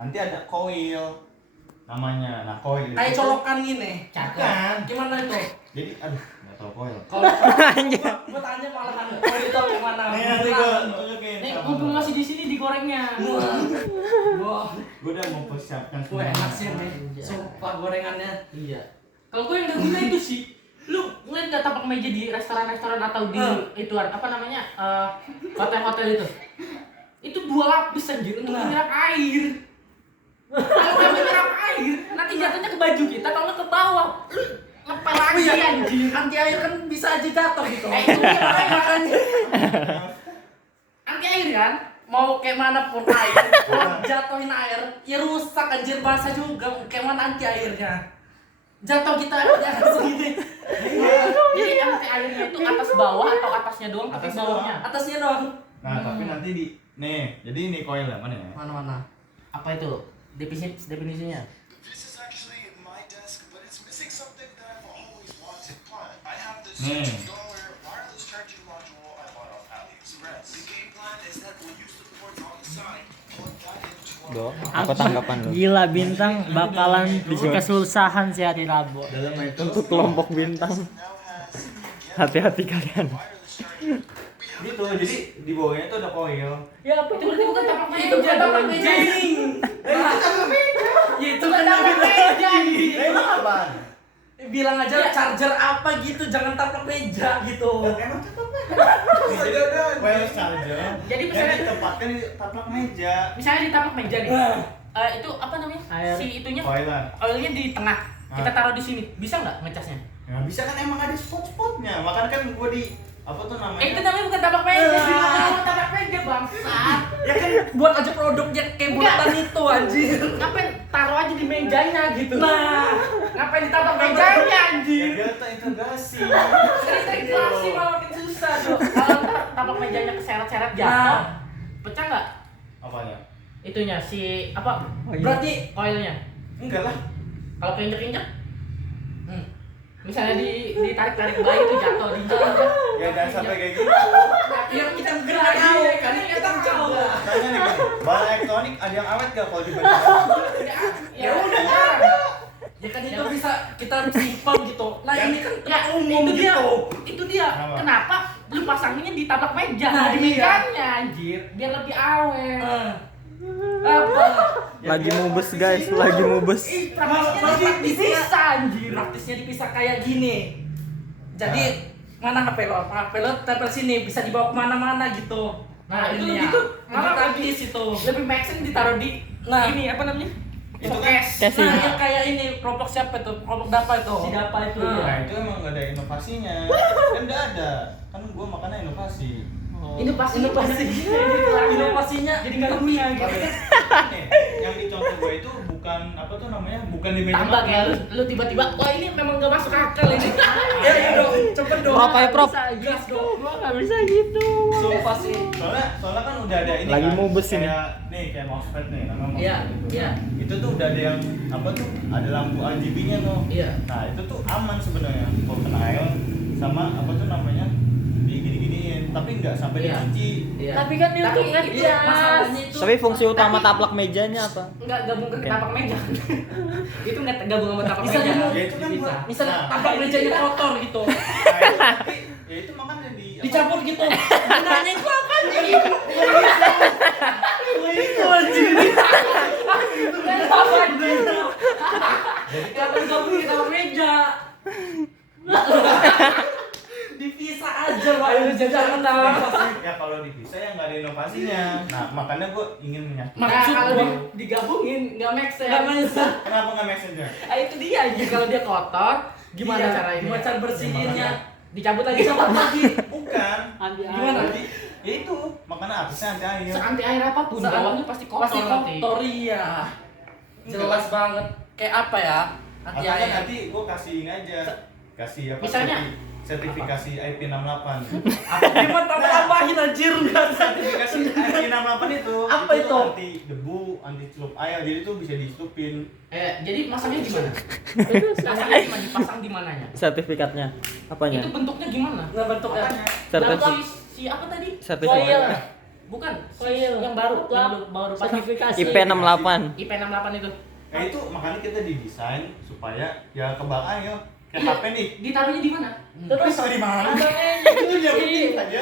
nanti ada coil namanya. Nah, coil itu Kayak colokan gini. bukan. Gimana itu? Jadi enggak tahu coil. Kalau gua tanya malahan coil itu gimana? Nih nanti gua tunjukin. Nih, mumpung masih di sini digorengnya. Wah, Gua udah mau persiapkan gue enak sih nih. Sumpah gorengannya. Iya. Kalau gue yang gak guna itu sih, lu ngeliat gak tapak meja di restoran-restoran atau di ituan apa namanya hotel-hotel itu? Itu 2 lapis anjir untuk menyerap air. Kalau nggak menyerap air, nanti jatuhnya ke baju kita, kalau nggak ke bawah, lu ngepel lagi anjir. Anti air kan bisa aja jatuh gitu. Itu dia makanya. Anti air kan? Mau kayak mana pun air, kalau jatuhin air, ya rusak anjir basah juga. Kayak mana anti airnya? Jatuh kita jangan segini. Jadi anti airnya itu atas bawah atau atasnya doang, tapi Atas bawahnya. Atasnya dong. Nah, tapi nanti nih, jadi ini coil ya mana ya? Mana-mana. Apa itu? Definisinya? This is actually my desk, but it's missing something that I've always wanted. But I have this Hmm. $2 wireless charging module I bought off AliExpress. The game plan is that we'll use the ports on the side, plug that into our Apa tanggapan lu? Gila Bintang bakalan kesusahan si hari Rabu. Dalam itu Untuk kelompok bintang, now has hati-hati kalian. wireless charging. gitu, jadi di bawahnya tuh ada coil. Ya, itu berarti bukan tapak meja. Itu kan tapak meja. Ya itu kan tapak meja anjir. Emang apaan? bilang aja charger apa gitu, jangan tapak meja gitu. Emang jadi wireless charger. Jadi yang misalnya ditempatkan di taplak meja. misalnya di tapak meja nih. Itu apa namanya? Air. Si itunya Coilan. oilnya di tengah. Kita Ah. taruh di sini. Bisa nggak ngecasnya? Nggak bisa kan, emang ada spot-spotnya. Makanya kan gua di apa tuh namanya? Itu namanya bukan tapak meja, bukan tapak meja bangsat. Ya kan buat aja produknya kayak bulatan itu anjir. Ngapain taruh aja di mejanya gitu? Nah, Ngapain di tapak mejanya anjir? Ya data integrasi. Integrasi malah makin susah tuh. Kalau ntar tapak mejanya keseret-seret jatuh, pecah nggak? Apanya? Itunya si apa? berarti Oilnya. Enggak lah. Kalau keinjek-injek, misalnya ditarik-tarik bayi itu jatuh, diinjek-injek. Ya jangan sampai kayak gitu. yang kita nggak tahu kan kita tahu. Tanya nih gini, bala elektronik ada yang awet gak kalau dibanding? Ya udah jarang. Ya kan itu bisa kita simpan gitu. Nah ini kan Ya, umum itu dia. gitu. Itu dia. Kenapa? Kenapa lu pasanginnya di tapak meja, Nah, nggak di iya. mejanya anjir, biar lebih awet. Apa? Lagi mubes guys, lagi mubes. Praktisnya dipisah anjir. Praktisnya dipisah kayak gini. Jadi mana HP lo? HP lo tempel sini, bisa dibawa kemana-mana gitu. Nah, itu ininya. gitu. Malah Malah praktis itu. lebih make sense ditaruh di Nah. ini apa namanya? Itu kan Casing. Nah, yang kayak ini kelompok siapa tuh? Kelompok Dapa itu. Si Dapa itu. Nah itu emang gak ada inovasinya. Kan udah ada. Kan gua makannya inovasi. Inovasi. Inovasinya Jadi nggak dunia gitu. Nih, yang di contoh gua itu bukan apa tuh namanya? Bukan di meja Tambah makan. kayak lu tiba-tiba, wah ini memang gak masuk akal ini. Ya ya dong, cepet dong. Prop aja, prop. Gas dong. Gua nggak bisa gitu. Sumpah sih. Soalnya kan udah ada ini Lagi kan, mubes ini. kayak nih kayak mousepad nih nama mousepad Iya, itu. iya. Itu tuh udah ada yang apa tuh ada lampu RGB-nya tuh. Iya. Nah itu tuh aman sebenarnya kalau kena air sama apa tuh namanya digini-giniin, tapi nggak sampai Iya. dicuci. Iya. Tapi kan itu Tapi ngecas. iya, masalahnya itu Tapi fungsi utama taplak mejanya apa? nggak gabung ke Oke. tapak meja. Itu nggak gabung sama tapak Bisa meja. gabung. Ya itu kan Bisa. buat Misalnya Nah, tapak mejanya kotor gitu. tapi ya itu makanya di apa? Dicampur gitu. Gunanya itu apa nih? Itu anjir. Apa anjir? Kapan gabung di tapak meja? Dipisah aja, Pak. Jangan tahu. Ya kalau dipisah ya nggak ada inovasinya. Nah makanya gue ingin menyatukan. Maka kalau gua. digabungin nggak make sense. Nggak bisa. Kenapa nggak messenger? Ah, itu dia anjir, kalau dia kotor gimana Iya, caranya? gimana cara bersihinnya? Dicabut lagi Dicabut lagi. Bukan. Ambil Gimana? Jadi ya itu makanya apisnya anti air. Seanti air apapun, bawahnya pasti kotor Pasti nanti. kotor iya. Jelas banget. Kayak apa ya? Hati Atau kan air. nanti gue kasih ini aja. Kasih apa? Misalnya? Sertifikasi IP68. Gimana tambah-tambahin anjir enggak ada. Sertifikasi IP68 itu. Apa itu? Tuh anti debu, anti celup air. Jadi itu bisa diselupin. Jadi masangnya gimana? Masangnya gimana? Dipasang di mananya? Sertifikatnya. Apanya? Itu bentuknya gimana? Nggak bentuknya. Makanya Sertifikat. Si apa tadi? Sertifikat. Coil. Bukan. Koil. Yang baru, yang baru pasang. Sertifikasi. IP 68. IP 68 itu. Nah itu makanya kita didesain supaya ya kebakar ya. Kayak HP nih. Ditaruhnya di mana? Terus Taruh di mana? ada Itu yang penting saja.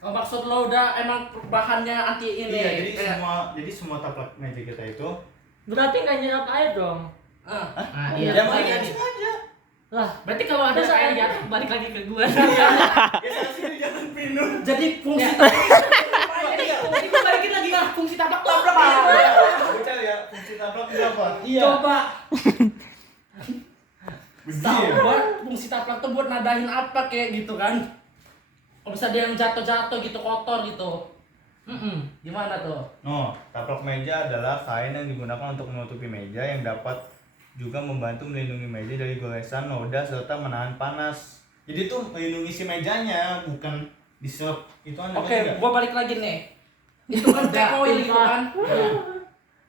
Oh, maksud lo udah emang bahannya anti ini. Iya, jadi kayak- semua taplak meja kita itu berarti nggak nyerap air dong. Nah, iya. ya balik makanya lagi. aja. Lah, Berarti kalau ada Terus air ada- jatuh balik lagi ke gua. Ya sana sini jangan pindah. Jadi fungsi Ya. Jadi gua balikin lagi ke fungsi taplak tuh apa? Bocah ya, fungsi taplak itu apa? iya. coba Begini ya. buat fungsi taplak tuh buat nadahin apa kayak gitu kan. Kalau bisa dia yang jatuh-jatuh gitu kotor gitu. Gimana tuh? No, taplak meja adalah kain yang digunakan untuk menutupi meja yang dapat juga membantu melindungi meja dari goresan, noda, serta menahan panas. Jadi itu melindungi si mejanya, bukan diserap. Itu anda Oke, gua balik lagi nih. Itu kan kayak oil gitu kan.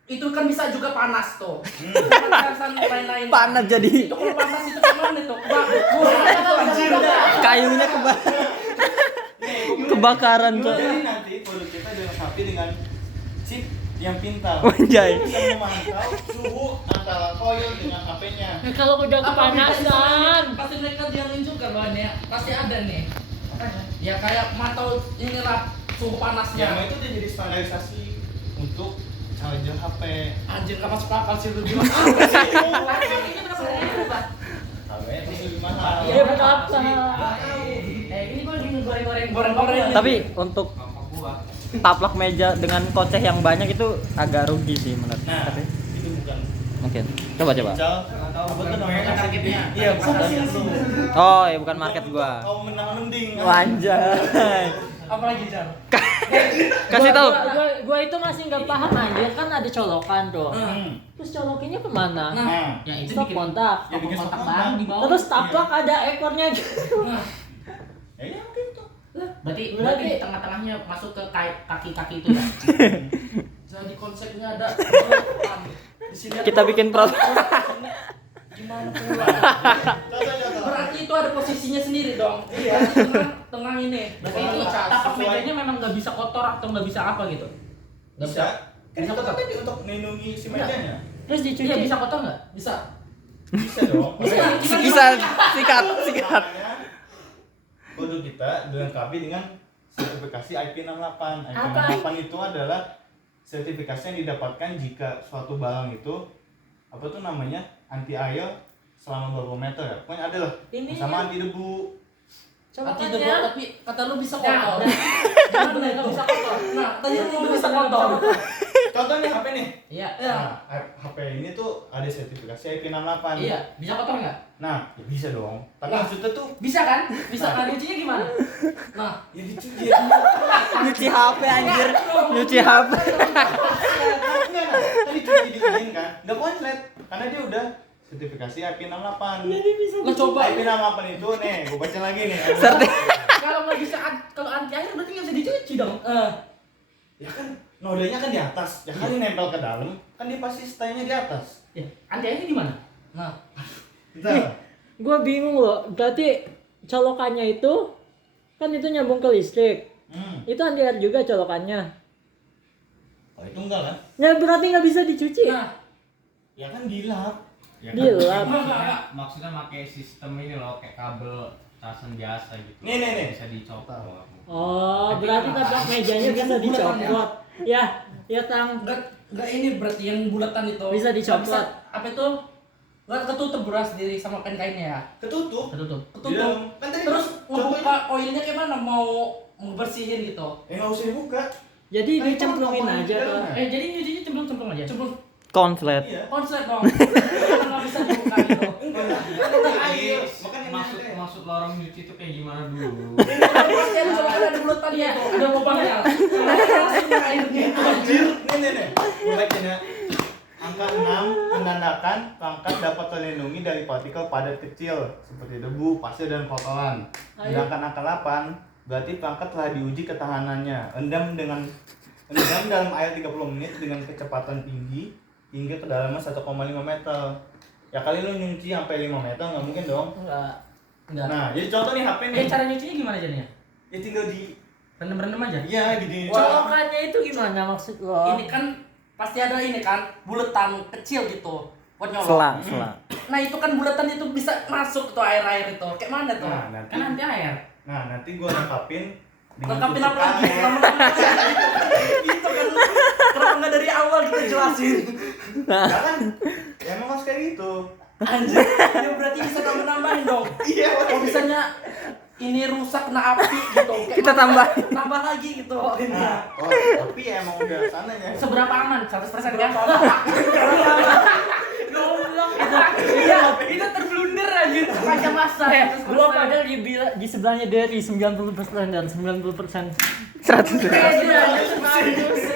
Itu kan bisa juga panas tuh. Panasan lain-lain. Panas jadi. Itu kalau panas itu gimana tuh? Kayunya kebakaran tuh. Jadi nanti produk kita dilengkapi dengan chip yang pintar. Anjay. Bisa memantau suhu antara coil dengan HP-nya. Nah, kalau udah kepanasan. Pasti mereka dialin juga bahannya. Pasti ada nih. Ya kayak mantau inilah suhu Yang panasnya. itu udah jadi standarisasi untuk charger HP. Anjir gak masuk akal sih lu gimana? Ini berapa harganya? HP itu lebih mahal. Iya, berapa? Ini gua lagi ngegoreng-goreng Goreng-goreng. Tapi untuk taplak meja dengan koceh yang banyak itu agak rugi sih menurut. Nah, Tapi itu bukan mungkin. Coba. Cal, apa tuh namanya? targetnya. Iya, bukan target lu. Oh, ya bukan market gua. Kau menang mending. Anjay. Apalagi Jar? Kasih tahu. Gua itu masih nggak paham anjir, kan ada colokan tuh. Terus colokinnya kemana? Nah, Ya itu Stop bikin kontak. Ya, bikin kontak stop baru kontak. di bawah. Terus taplak ada ekornya gitu. ya mungkin itu. Berarti Berarti- di tengah-tengahnya masuk ke kaki-kaki itu ya. Jadi konsepnya ada di sini ada Kita bikin produk. gimana pula? Contoh. Berarti itu ada posisinya sendiri dong. Iya. Tengah ini. Berarti itu tapak mejanya memang nggak bisa kotor atau nggak bisa apa gitu. Nggak Bisa. Kan Bisa itu kotor. tadi untuk melindungi si mejanya. Terus dicuci. Iya bisa kotor nggak? Bisa. Bisa dong. Bisa. Bisa sikat. Makanya produk kita dilengkapi dengan sertifikasi IP68. IP68 itu adalah sertifikasi yang didapatkan jika suatu barang itu apa tuh namanya anti air selama berapa meter ya. Pokoknya ada lah. Ini Sama anti debu. Nanti Colokannya. debu tapi kata lu bisa Ya, kotor. Gimana nggak bisa kotor? Nah, tadi lu Bisa bisa kotor. kotor. Contohnya HP nih. Iya. Ya. Nah, HP ini tuh ada sertifikasi IP68. Iya. Bisa kotor nggak? Nah, ya bisa dong. Tapi Nah. maksudnya tuh Bisa kan? Bisa kan? Nyucinya gimana? Nah, ya dicuci ya. Nyuci HP anjir. Nyuci HP. Enggak, tadi cuci diginiin kan. Enggak konslet karena dia udah sertifikasi IP68. lu coba IP68 itu nih, gua baca lagi nih. Kalau nggak bisa, kalau anti air berarti nggak bisa dicuci dong. Ya kan nodanya kan di atas. Ya kali nempel ke dalam, kan dia pasti stay-nya di atas. Ya, anti airnya di mana? Nah, Bentar. Gue bingung loh. Berarti colokannya itu kan itu nyambung ke listrik. Itu anti air juga colokannya. Oh, itu enggak kan? Ya berarti nggak bisa dicuci. nah, Ya kan dilap. Ya Dilap. maksudnya pakai sistem ini loh kayak kabel casan biasa gitu. Nih. Bisa dicopot. Oh, berarti taplak mejanya bisa dicopot. Ya, ya tang. enggak ini berarti yang bulatan itu. Bisa dicopot. Nggak bisa- apa itu? Enggak ketutup beras sendiri sama kain-kainnya ya. Ketutup. Ketutup. Di Ketutup. dalam. Kan tadi Terus contohnya- ngebuka oilnya kayak mana mau bersihin gitu. nggak usah dibuka. Jadi Kan itu dicemplungin komponen aja di tuh. dalamnya. Jadi nyucinya cemplung-cemplung aja. Cemplung Konslet. Iya. konslet dong. Enggak bisa dibuka gitu. Enggak. Air. Makanya Maksud lorong nyuci itu kayak gimana dulu? Pasti ada coba ada bulatan ya. Ada lubangnya. Langsung airnya. Anjir, nih. Gue bacain ya. Angka 6 menandakan perangkat dapat terlindungi dari partikel padat kecil seperti debu, pasir, dan kotoran. Sedangkan angka 8 berarti perangkat telah diuji ketahanannya. Endam dalam air 30 menit dengan kecepatan tinggi hingga kedalaman 1,5 meter. Ya kali lu nyuci sampai 5 meter nggak mungkin dong. Enggak. Nah, jadi contoh nih HP nih. Cara nyucinya gimana jadinya? Ya tinggal di Rendem-rendem aja. Iya gini. Colokannya itu gimana maksud lo? Ini kan pasti ada ini kan buletan kecil gitu buat nyolok. Sela. Nah itu kan buletan itu bisa masuk tuh air itu. Kayak mana tuh? Nah nanti, Kan nanti air. nanti gue lengkapin dengan Lengkapin tusuk apa lagi? air. Lama-lama itu kan kenapa nggak dari awal kita jelasin? Ya kan, ya memang harus kayak gitu. Anjir, ya berarti bisa tambah-nambahin dong. Iya. Kalau misalnya ini rusak kena api gitu. Kayak Kita mana? tambahin. Tambah lagi gitu. Nah, oh, tapi emang udah sananya. Seberapa aman? 100% kan? Goblok Iya, itu terblunder aja. Panjang masa. Gua padahal di sebelahnya dari 90% dan 90%. 100.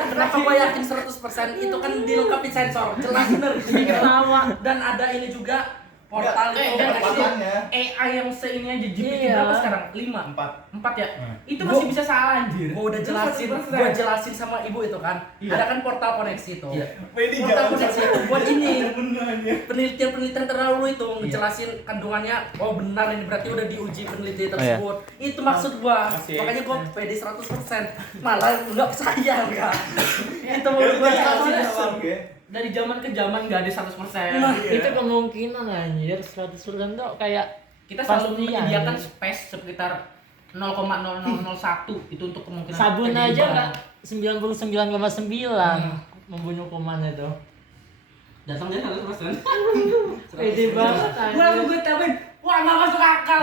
Kenapa gue yakin 100%? Itu kan dilengkapi sensor. Jelas bener. Dan ada ini juga portal itu. Dan Perpasannya. AI yang seini aja GPT Iya. berapa sekarang? 5. 4. Ya? Hmm. Itu masih bisa salah anjir. Gue udah jelasin, 100%. sama ibu itu kan. Iya. Ada kan portal koneksi itu. Iya. Ini Portal jangan koneksi sampai itu buat ini. bener-benernya. Penelitian terdahulu itu ngejelasin kandungannya. Oh benar ini berarti udah diuji penelitian tersebut. Itu maksud gua. Masih. Makanya gua pede 100%. Malah nggak percaya enggak. Itu mau gua jelasin doang. Oke. Dari zaman ke zaman gak ada 100%. Nah, Itu kemungkinan anjir 100% tuh kayak Kita selalu pasti menyediakan anjir. space sekitar 0,0001 itu untuk kemungkinan Sabun terjadi aja barang. enggak 99,9 membunuh kuman itu. Datang dari 100%. Pede banget Gua anjir. gue tawain, wah nggak masuk akal.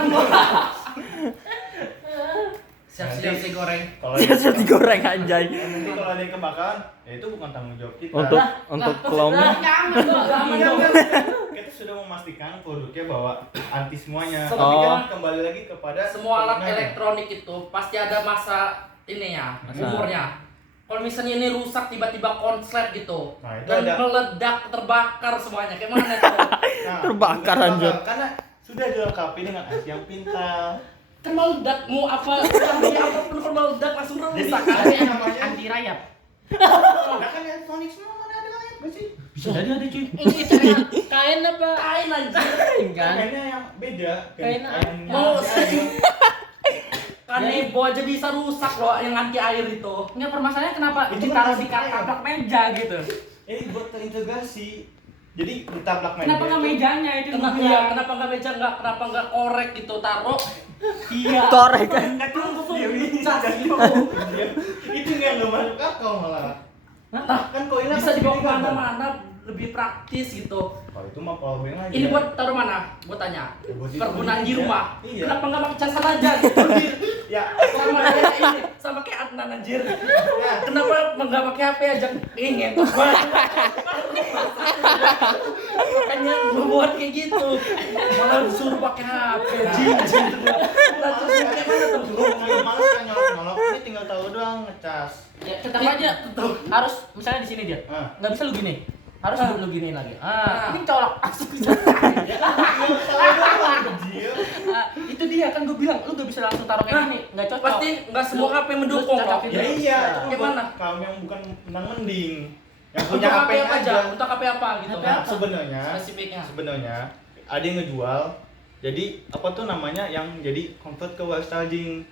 Siap-siap sih goreng. Kalau Biasa digoreng anjay. nanti kalau ada yang kebakaran, ya itu bukan tanggung jawab kita. Untuk kelompok. Nggak aman kok. Kita sudah memastikan produknya bahwa anti semuanya. Oh. Tapi kan kembali lagi kepada Semua alat penggunanya. elektronik itu pasti ada masa ini ya, umurnya. Kalau misalnya ini rusak tiba-tiba konslet gitu, Nah, itu dan ada. meledak, terbakar semuanya, kayak mana tuh? Nah, Terbakar, anjir. Karena sudah dilengkapi dengan IC yang pintar. Kan meledak, mau apa, canggih apapun kalau meledak langsung Jadi rusak. ada yang namanya. Anti rayap. Nah kan elektronik semua mana ada layar gak sih? Bisa jadi ada cuy. Itu kain apa? Kain anjir. Kain kan? Kayaknya yang beda. Kain Mau kanebo aja bisa rusak loh yang anti air itu. Nggak, permasalahannya kenapa Itu ditaruh kan di rayap. taplak meja gitu. Ini buat terintegrasi. Jadi ditabrak meja. Kenapa nggak itu- mejanya itu yang Kenapa gua ya? bilang. Kenapa nggak meja nggak? Kenapa nggak korek gitu taruh? Iya. Korek kan. Langsung Dia pecah gitu. Itu nggak masuk akal malah. Nah, Kan koinnya bisa pasti dibawa beda, kan? kemana-mana lebih praktis gitu. Kalau itu mah power bank aja. Ini buat taruh mana? Gue tanya. Ya, buat Pergunaan di iya. rumah. Iya. Kenapa nggak pakai casan aja gitu? Ya. Sama kayak ini, sama kayak Adnan anjir. Kenapa nggak pakai HP aja? Ingin. Makanya gue buat kayak gitu. Malah disuruh pakai HP. Jijik. Lah terus kayak mana tuh? Males kan nyolok-nyolok. Ini tinggal tahu doang ngecas. Ya, tetap aja harus misalnya di sini dia. Ah. Nggak bisa lu gini. Harus lu gini lagi. Ah. Ini colok asuk bisa. Itu dia kan gue bilang, lu gak bisa langsung taruh kayak gini, nggak cocok. Pasti nggak semua HP mendukung Terus loh. cocokin Ya terus. iya, itu Kayak buat mana? kamu yang bukan menang mending. Yang Untuk punya HP HP apa aja? aja. Untuk HP apa gitu? Nah, sebenarnya Spesifiknya. ada yang ngejual. Jadi apa tuh namanya yang jadi convert ke wireless charging.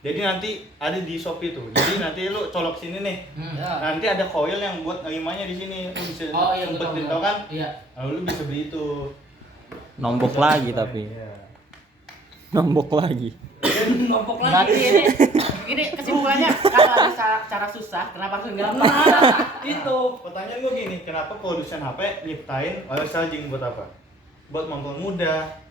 Jadi nanti ada di Shopee tuh. Jadi nanti lu colok sini nih. Ya. Nanti ada coil yang buat nerimanya di sini. Lu bisa Oh iya, sempetin betul. tau kan? Iya. Lalu lu bisa beli itu. Nombok lagi tapi. Iya. Nombok lagi. Nombok Berarti lagi. ini kesimpulannya kalau ada cara susah, kenapa harus gampang? Nah, itu. Pertanyaan gue gini, kenapa produsen HP nyiptain wireless charging buat apa? Buat mempermudah.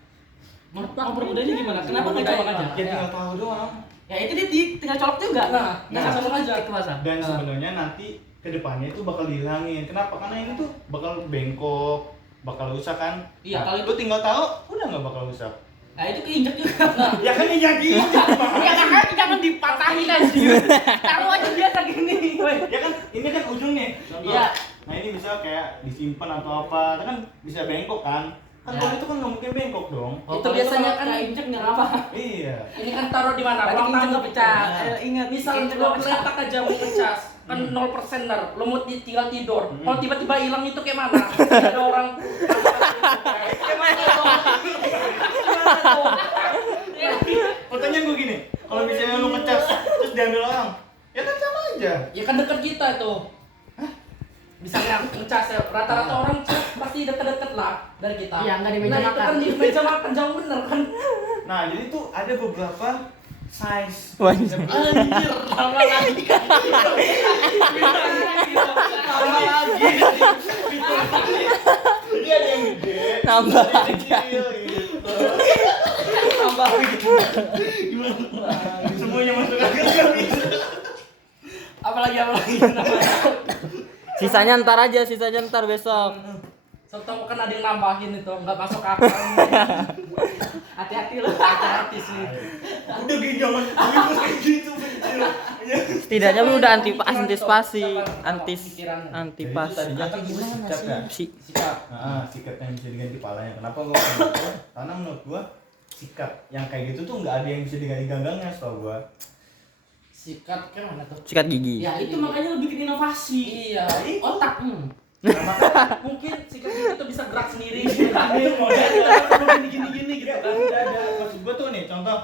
Mempermudahnya gimana? Kenapa nggak colok aja? Jadi nggak tahu doang. Ya itu dia tinggal colok juga. Nah, Nggak nah, langsung aja. ke kemasan. Dan sebenarnya nanti kedepannya itu bakal dihilangin. Kenapa? Karena ini tuh bakal bengkok, bakal rusak kan? Iya, Nah, kalau lu tinggal tahu, udah nggak bakal rusak. Nah itu keinjek juga. Ya kan ini jadi. Ya kan jangan dipatahin aja. Taruh aja biasa gini. Ya kan ini kan ujungnya. Contoh. Iya. Nah ini bisa kayak disimpan atau apa, kan bisa bengkok kan? Kan Ya. kalau itu kan nggak mungkin bengkok dong. Itu biasanya kan injek nggak apa. Iya. Ini kan taruh di mana? Berarti Ruang injek tamu nggak pecah. kita. Ingat. Misal Injek lo nggak pecah. letak aja mau ngecas kan 0% dar, lo mau tinggal tidur. Hmm. Kalau tiba-tiba hilang itu kayak mana? Ada orang kayak mana tuh? Gimana tuh? Pertanyaan gue gini, kalau misalnya lu ngecas, terus terus diambil orang. Ya kan sama aja. Ya kan dekat kita itu. Misalnya ngecas rata-rata orang cas pasti deket-deket lah dari kita. Iya, nggak di meja nah, makan. itu kan di meja makan jauh bener kan. Nah, jadi tuh ada beberapa size. Banyak. Anjir, tambah lagi. Tambah lagi. Jadi ada yang gede, Nambah ada yang kecil gitu. Tambah lagi. Semuanya masuk akal kan bisa. Apalagi namanya. Sisanya ntar besok. Serta kan ada yang nambahin itu, nggak masuk akal. Hati-hati loh, hati-hati sih. Udah gini jangan ribut kayak gitu kecil. Setidaknya lu udah antisipasi, Jadi antipasi. tadinya kan gue sikat kan. Sikat. Nah, sikat yang bisa diganti palanya. Kenapa gua gitu? Karena menurut gua sikat yang kayak gitu tuh nggak ada yang bisa diganti ganggangnya setahu gua. Sikat kan mana tuh? Sikat gigi. Ya itu makanya lu bikin inovasi. Iya. Otak. Nah, makanya Mungkin sikat itu bisa gerak sendiri. itu modelnya perlu gini-gini gitu kan. Udah ada. Maksud gua tuh nih contoh.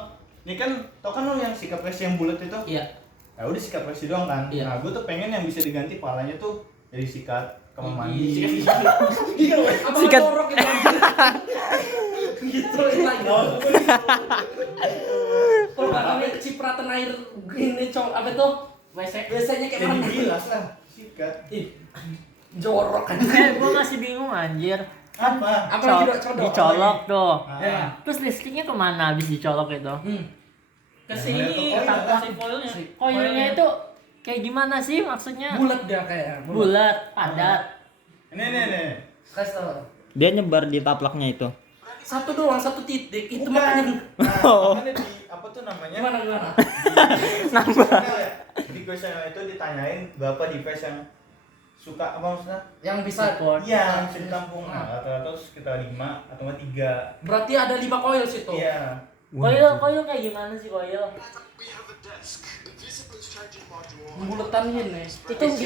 Ini kan tau kan lo yang sikat pesi yang bulat itu? Iya. Ya udah sikat pesi doang kan. Iya. Nah, gua tuh pengen yang bisa diganti palanya tuh jadi sikat kamar mandi. Iya. Iya, Apa Sikat. jorok itu anjir? Gitu lagi. Kalau belakangnya kecipratan air gini apa tuh? WC-nya kayak Jadi mana? bilas lah sikat. Ih, jorok kan. Gue masih bingung anjir. Apa? Apalagi codok. Dicolok tuh. Ya. Terus listriknya kemana habis dicolok itu? Ke sini Yang tanpa koil. si foilnya. Koilnya itu kayak gimana sih maksudnya? Bulat dia kayak. Bulat, padat. Nih. Kasih tau. Dia nyebar di taplaknya itu. Satu doang, satu titik. Itu Bukan. makanya Nah, makanya di apa tuh namanya? gimana? Di questionnaire itu ditanyain berapa device yang suka apa maksudnya? Yang bisa. Iya, yang bisa ditampung. Nah, rata-rata sekitar 5 atau 3. Berarti ada 5 koil situ. Iya. Koil kayak gimana sih koil? We have a desk. The visible charging module. Buletan ini. Itu